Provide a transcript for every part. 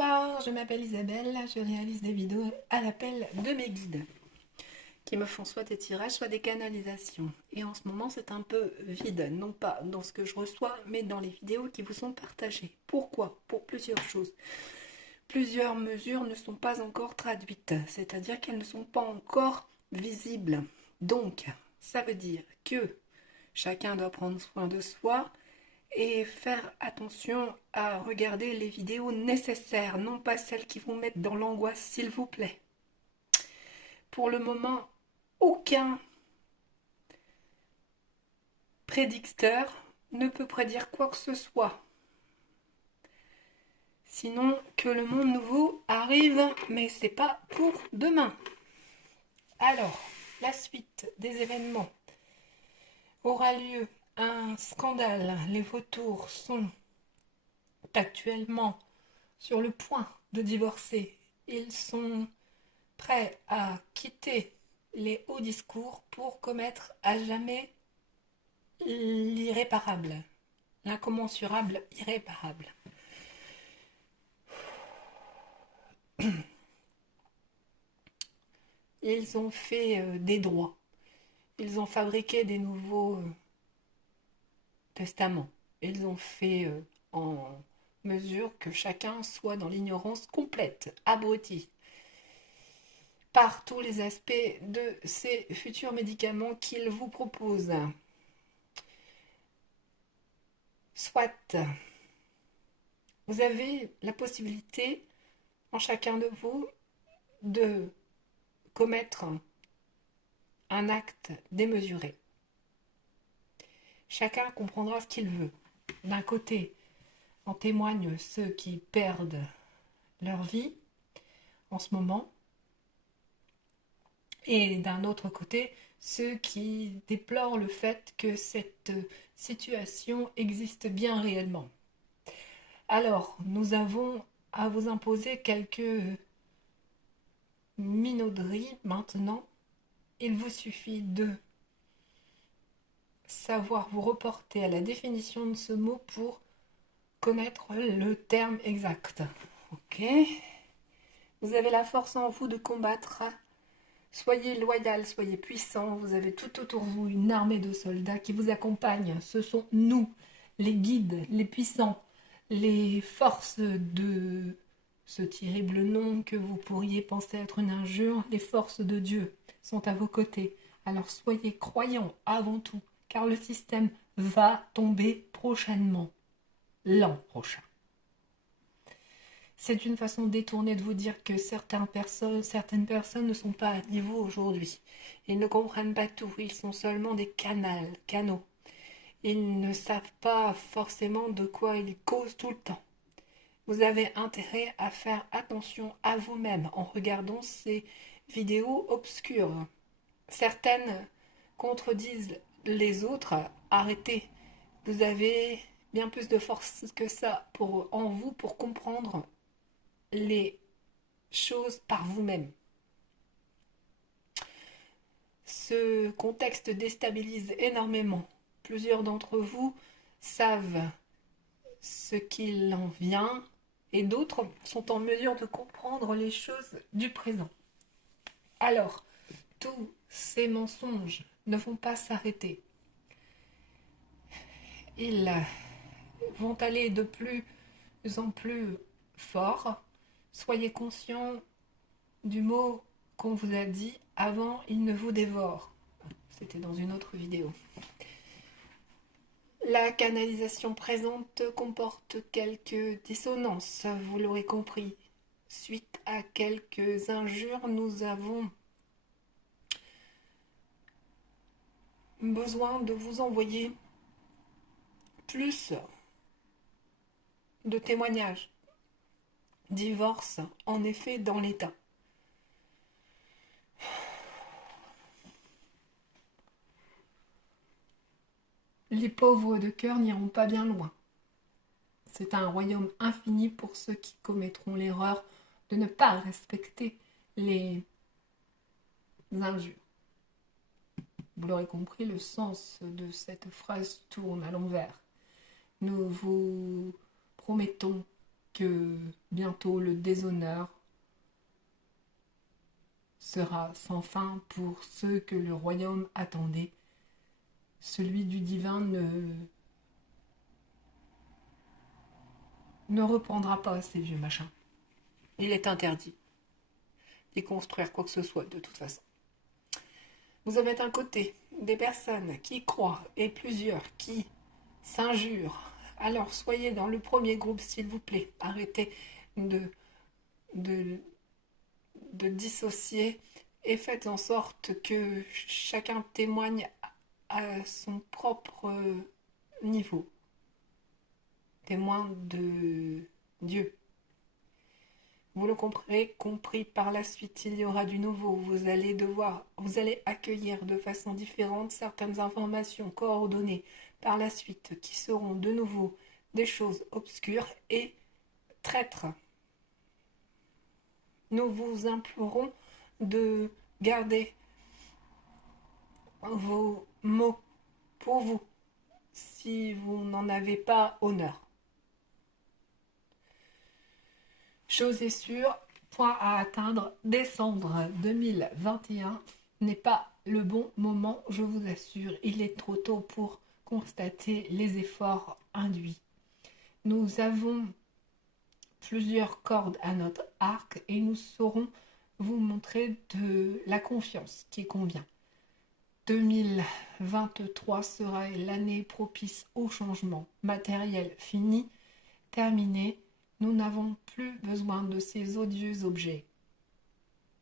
Bonsoir, je m'appelle Isabelle, je réalise des vidéos à l'appel de mes guides qui me font soit des tirages, soit des canalisations. Et en ce moment, c'est un peu vide, non pas dans ce que je reçois, mais dans les vidéos qui vous sont partagées. Pourquoi? Pour plusieurs choses. Plusieurs mesures ne sont pas encore traduites, c'est-à-dire qu'elles ne sont pas encore visibles. Donc, ça veut dire que chacun doit prendre soin de soi et faire attention à regarder les vidéos nécessaires, non pas celles qui vous mettent dans l'angoisse, s'il vous plaît. Pour le moment, aucun prédicteur ne peut prédire quoi que ce soit. Sinon que le monde nouveau arrive, mais c'est pas pour demain. Alors, la suite des événements aura lieu un scandale. Les vautours sont actuellement sur le point de divorcer. Ils sont prêts à quitter les hauts discours pour commettre à jamais l'irréparable, l'incommensurable irréparable. Ils ont fait des droits. Ils ont fabriqué des nouveaux testaments. Ils ont fait en mesure que chacun soit dans l'ignorance complète, abruti, par tous les aspects de ces futurs médicaments qu'ils vous proposent. Soit, vous avez la possibilité, en chacun de vous, de commettre un acte démesuré. Chacun comprendra ce qu'il veut. D'un côté, en témoignent ceux qui perdent leur vie en ce moment, et d'un autre côté, ceux qui déplorent le fait que cette situation existe bien réellement. Alors, nous avons à vous imposer quelques minauderies maintenant. Il vous suffit de savoir vous reporter à la définition de ce mot pour connaître le terme exact. Ok. Vous avez la force en vous de combattre. Soyez loyal, soyez puissant. Vous avez tout autour de vous une armée de soldats qui vous accompagnent. Ce sont nous, les guides, les puissants, les forces de ce terrible nom que vous pourriez penser être une injure. Les forces de Dieu sont à vos côtés. Alors soyez croyants avant tout, car le système va tomber prochainement, l'an prochain. C'est une façon détournée de vous dire que certaines personnes ne sont pas à niveau aujourd'hui. Ils ne comprennent pas tout, ils sont seulement des canaux. Ils ne savent pas forcément de quoi ils causent tout le temps. Vous avez intérêt à faire attention à vous-même en regardant ces vidéos obscures. Certaines contredisent les autres. Arrêtez. Vous avez bien plus de force que ça en vous pour comprendre les choses par vous-même. Ce contexte déstabilise énormément. Plusieurs d'entre vous savent ce qu'il en vient et d'autres sont en mesure de comprendre les choses du présent. Alors, tous ces mensonges ne vont pas s'arrêter. Ils vont aller de plus en plus fort. Soyez conscients du mot qu'on vous a dit avant, il ne vous dévore. C'était dans une autre vidéo. La canalisation présente comporte quelques dissonances, vous l'aurez compris. Suite à quelques injures, nous avons besoin de vous envoyer plus de témoignages. Divorce, en effet, dans l'état. Les pauvres de cœur n'iront pas bien loin. C'est un royaume infini pour ceux qui commettront l'erreur de ne pas respecter les injures. Vous l'aurez compris, le sens de cette phrase tourne à l'envers. Nous vous promettons que bientôt le déshonneur sera sans fin pour ceux que le royaume attendait. Celui du divin ne reprendra pas ces vieux machins. Il est interdit d'y construire quoi que ce soit de toute façon. Vous avez d'un côté des personnes qui croient et plusieurs qui s'injurent. Alors soyez dans le premier groupe s'il vous plaît. Arrêtez de, de, de dissocier et faites en sorte que chacun témoigne à son propre niveau. Témoin de Dieu. Vous le comprendrez, compris par la suite, il y aura du nouveau. Vous allez accueillir de façon différente certaines informations coordonnées par la suite qui seront de nouveau des choses obscures et traîtres. Nous vous implorons de garder vos mots pour vous si vous n'en avez pas honneur. Chose est sûre, point à atteindre, décembre 2021 n'est pas le bon moment, je vous assure. Il est trop tôt pour constater les efforts induits. Nous avons plusieurs cordes à notre arc et nous saurons vous montrer de la confiance qui convient. 2023 sera l'année propice au changement. Matériel fini, terminé. Nous n'avons plus besoin de ces odieux objets.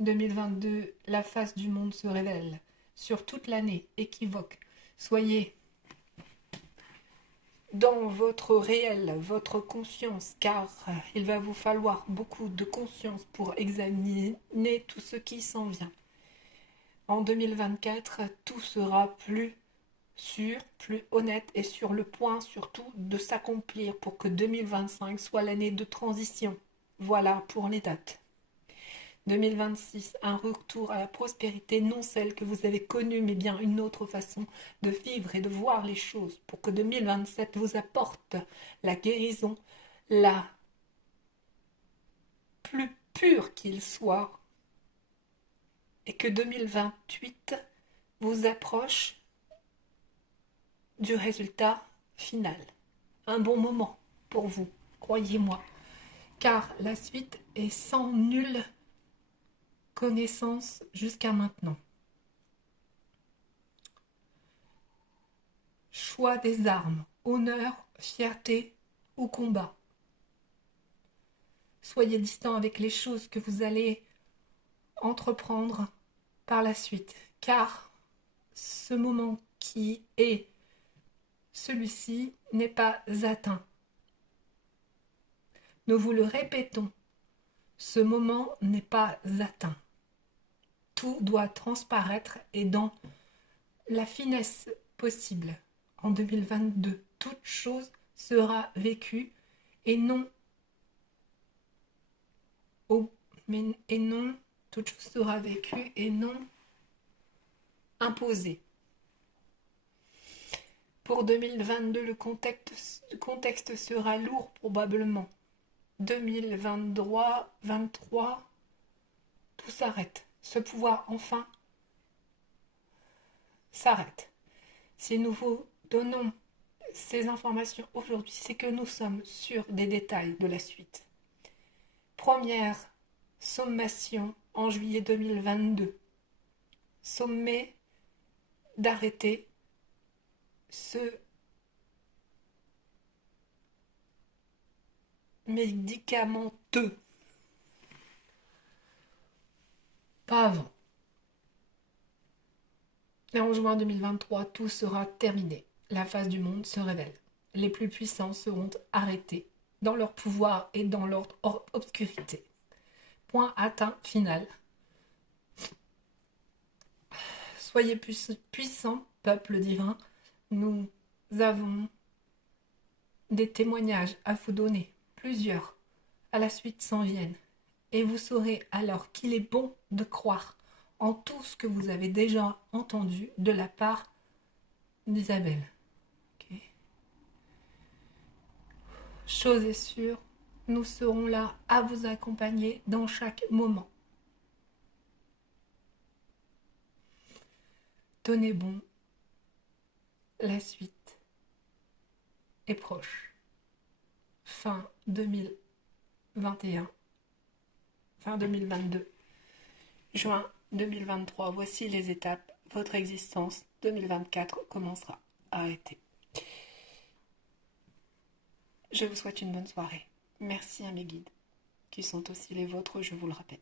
2022, la face du monde se révèle. Sur toute l'année, équivoque. Soyez dans votre réel, votre conscience, car il va vous falloir beaucoup de conscience pour examiner tout ce qui s'en vient. En 2024, tout sera plus sûr, plus honnête et sur le point surtout de s'accomplir pour que 2025 soit l'année de transition. Voilà pour les dates. 2026, un retour à la prospérité, non celle que vous avez connue, mais bien une autre façon de vivre et de voir les choses, pour que 2027 vous apporte la guérison, la plus pure qu'il soit, et que 2028 vous approche du résultat final. Un bon moment pour vous, croyez-moi, car la suite est sans nulle connaissance jusqu'à maintenant. Choix des armes, honneur, fierté ou combat. Soyez distant avec les choses que vous allez entreprendre par la suite, car ce moment qui est celui-ci n'est pas atteint. Nous vous le répétons, ce moment n'est pas atteint. Tout doit transparaître et dans la finesse possible. En 2022, toute chose sera vécue et non toute chose sera vécue et non imposée. Pour 2022, le contexte sera lourd probablement. 2023, tout s'arrête. Ce pouvoir enfin s'arrête. Si nous vous donnons ces informations aujourd'hui, c'est que nous sommes sûrs des détails de la suite. Première sommation en juillet 2022. Sommet d'arrêter ce médicamenteux. Pas avant. Et en juin 2023, tout sera terminé. La face du monde se révèle. Les plus puissants seront arrêtés dans leur pouvoir et dans leur obscurité. Point atteint final. Soyez puissants, peuple divin. Nous avons des témoignages à vous donner. Plusieurs à la suite s'en viennent. Et vous saurez alors qu'il est bon de croire en tout ce que vous avez déjà entendu de la part d'Isabelle. Okay. Chose est sûre, Nous serons là à vous accompagner dans chaque moment. Tenez bon, la suite est proche. Fin 2021, fin 2022, juin 2023, voici les étapes. Votre existence 2024 commencera. Arrêtez. Je vous souhaite une bonne soirée. Merci à mes guides, qui sont aussi les vôtres, je vous le rappelle.